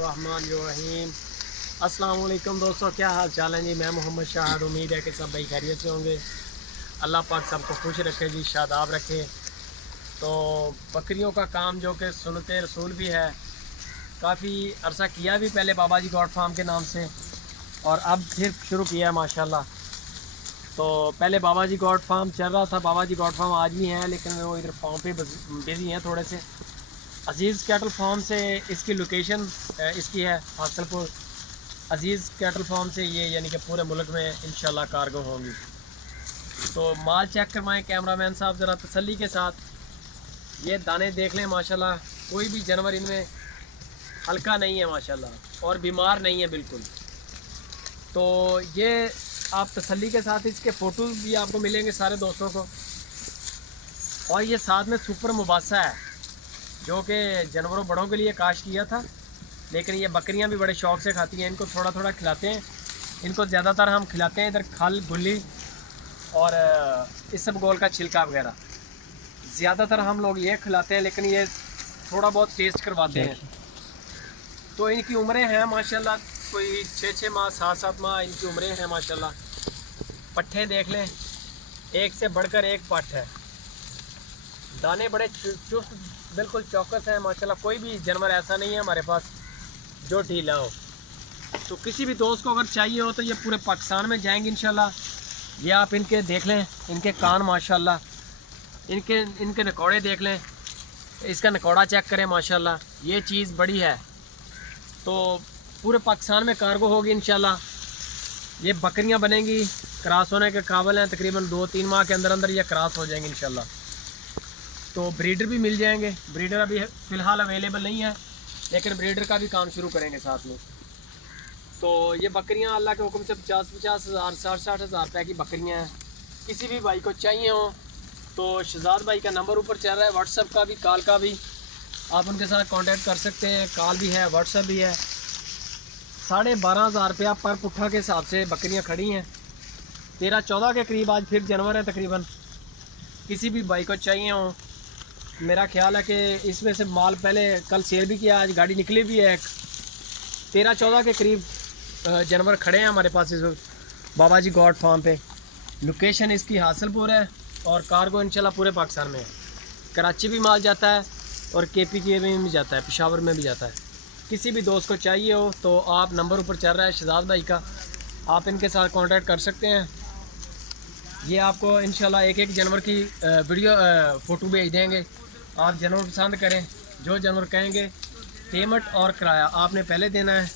बिस्मिल्लाहिर्रहमानिर्रहीम। अस्सलाम वालेकुम दोस्तों, क्या हाल चाल है जी। मैं मोहम्मद शाहिद, उम्मीद है कि सब भाई खैरियत से होंगे। अल्लाह पाक सबको खुश रखे जी, शादाब रखे। तो बकरियों का काम जो कि सुन्नते रसूल भी है, काफ़ी अरसा किया भी पहले बाबा जी गॉड फार्म के नाम से, और अब फिर शुरू किया है माशाल्लाह। तो पहले बाबा जी गॉड फार्म चल रहा था, बाबा जी गॉड फार्म आज भी हैं, लेकिन वो इधर फार्म पे बिज़ी हैं थोड़े से। अजीज़ कैटल फार्म से इसकी लोकेशन इसकी है हासिलपुर। अजीज़ कैटल फार्म से ये यानी कि पूरे मुल्क में इंशाल्लाह कार्गो होंगी। तो माल चेक करवाएं कैमरामैन साहब ज़रा तसल्ली के साथ। ये दाने देख लें माशाल्लाह, कोई भी जानवर इनमें हल्का नहीं है माशाल्लाह, और बीमार नहीं है बिल्कुल। तो ये आप तसल्ली के साथ इसके फ़ोटो भी आपको मिलेंगे सारे दोस्तों को। और ये साथ में सुपर मुबासा है जो कि जानवरों बड़ों के लिए काश किया था, लेकिन ये बकरियां भी बड़े शौक़ से खाती हैं। इनको थोड़ा थोड़ा खिलाते हैं। इनको ज़्यादातर हम खिलाते हैं इधर खल, गुल्ली और इसबगोल का छिलका वगैरह ज़्यादातर हम लोग ये खिलाते हैं, लेकिन ये थोड़ा बहुत टेस्ट करवाते हैं। तो इनकी उम्रें हैं माशाल्लाह, कोई 6-6 माह 7-7 माह इनकी उम्रें हैं माशाल्लाह। पट्ठे देख लें, एक से बढ़कर एक पट्ठ है। दाने बड़े चुस्त बिल्कुल चौकस है माशाल्लाह। कोई भी जानवर ऐसा नहीं है हमारे पास जो ढीला हो। तो किसी भी दोस्त को अगर चाहिए हो तो ये पूरे पाकिस्तान में जाएंगे इंशाल्लाह। ये आप इनके देख लें, इनके कान माशाल्लाह, इनके नकौड़े देख लें, इसका नकौड़ा चेक करें माशाल्लाह। ये चीज़ बड़ी है। तो पूरे पाकिस्तान में कार्गो होगी इंशाल्लाह। ये बकरियां बनेंगी, क्रॉस होने के काबिल हैं। तकरीबन 2-3 माह के अंदर अंदर ये क्रॉस हो जाएंगे इंशाल्लाह। तो ब्रीडर भी मिल जाएंगे। ब्रीडर अभी फ़िलहाल अवेलेबल नहीं है, लेकिन ब्रीडर का भी काम शुरू करेंगे साथ में। तो ये बकरियां अल्लाह के हुक्म से 50-50 हज़ार 60-60 हज़ार रुपये की बकरियां हैं। किसी भी भाई को चाहिए हो तो शहजाद भाई का नंबर ऊपर चल रहा है, व्हाट्सएप का भी, कॉल का भी, आप उनके साथ कांटेक्ट कर सकते हैं। कॉल भी है, व्हाट्सएप भी है। 12,500 रुपया पर पुट्ठा के हिसाब से बकरियाँ खड़ी हैं। 13-14 के करीब आज फिर जानवर हैं तकरीबन। किसी भी भाई को चाहिए हो, मेरा ख्याल है कि इसमें से माल पहले कल सेल भी किया, आज गाड़ी निकली भी है। 13-14 के करीब जानवर खड़े हैं हमारे पास इस वक्त बाबा जी गॉड फार्म पे। लोकेशन इसकी हासिलपुर है और कार्गो इंशाल्लाह पूरे पाकिस्तान में है। कराची भी माल जाता है और KPK में भी जाता है, पेशावर में भी जाता है। किसी भी दोस्त को चाहिए हो तो आप नंबर ऊपर चल रहा है शहजाद भाई का, आप इनके साथ कांटेक्ट कर सकते हैं। ये आपको इंशाल्लाह एक जानवर की वीडियो फ़ोटो भेज देंगे। आप जानवर पसंद करें, जो जानवर कहेंगे। पेमेंट और किराया आपने पहले देना है।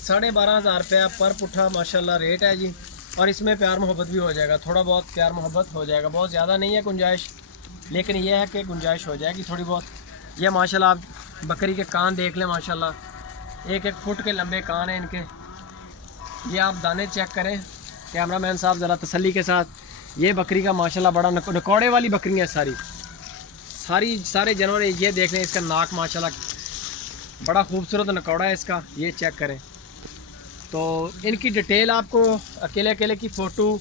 12,500 रुपया पर पुट्ठा माशाल्लाह रेट है जी। और इसमें प्यार मोहब्बत भी हो जाएगा, थोड़ा बहुत प्यार मोहब्बत हो जाएगा। बहुत ज़्यादा नहीं है गुंजाइश, लेकिन यह है कि गुंजाइश हो जाएगी थोड़ी बहुत। यह माशाल्लाह आप बकरी के कान देख लें माशाल्लाह, 1-1 फुट के लंबे कान हैं इनके। ये आप दाने चेक करें कैमरामैन साहब ज़रा तसल्ली के साथ। ये बकरी का माशाल्लाह बड़ा नकौड़े वाली बकरियाँ सारे जानवर। ये देख लें, इसका नाक माशाल्लाह बड़ा खूबसूरत नकौड़ा है इसका, ये चेक करें। तो इनकी डिटेल आपको अकेले की फ़ोटो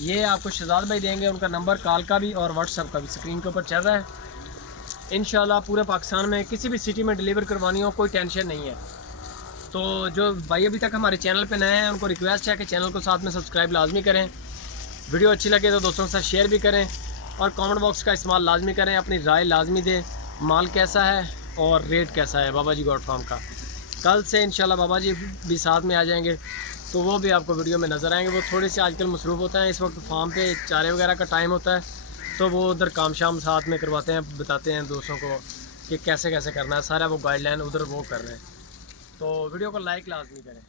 ये आपको शहजाद भाई देंगे। उनका नंबर कॉल का भी और व्हाट्सएप का भी स्क्रीन के ऊपर चल रहा है। इंशाल्लाह पूरे पाकिस्तान में किसी भी सिटी में डिलीवर करवानी हो, कोई टेंशन नहीं है। तो जो भाई अभी तक हमारे चैनल पे नए हैं उनको रिक्वेस्ट है कि चैनल को साथ में सब्सक्राइब लाजमी करें। वीडियो अच्छी लगे तो दोस्तों के साथ शेयर भी करें, और कमेंट बॉक्स का इस्तेमाल लाजमी करें। अपनी राय लाजमी दें, माल कैसा है और रेट कैसा है बाबा जी गॉड फार्म का। कल से इंशाल्लाह बाबा जी भी साथ में आ जाएंगे, तो वो भी आपको वीडियो में नज़र आएंगे। वो थोड़े से आजकल मसरूफ़ होते हैं, इस वक्त फार्म पे चारे वगैरह का टाइम होता है, तो वो उधर काम शाम साथ में करवाते हैं, बताते हैं दोस्तों को कि कैसे कैसे करना है। सारा वो गाइडलाइन उधर वो कर रहे हैं। तो वीडियो को लाइक लाजमी करें।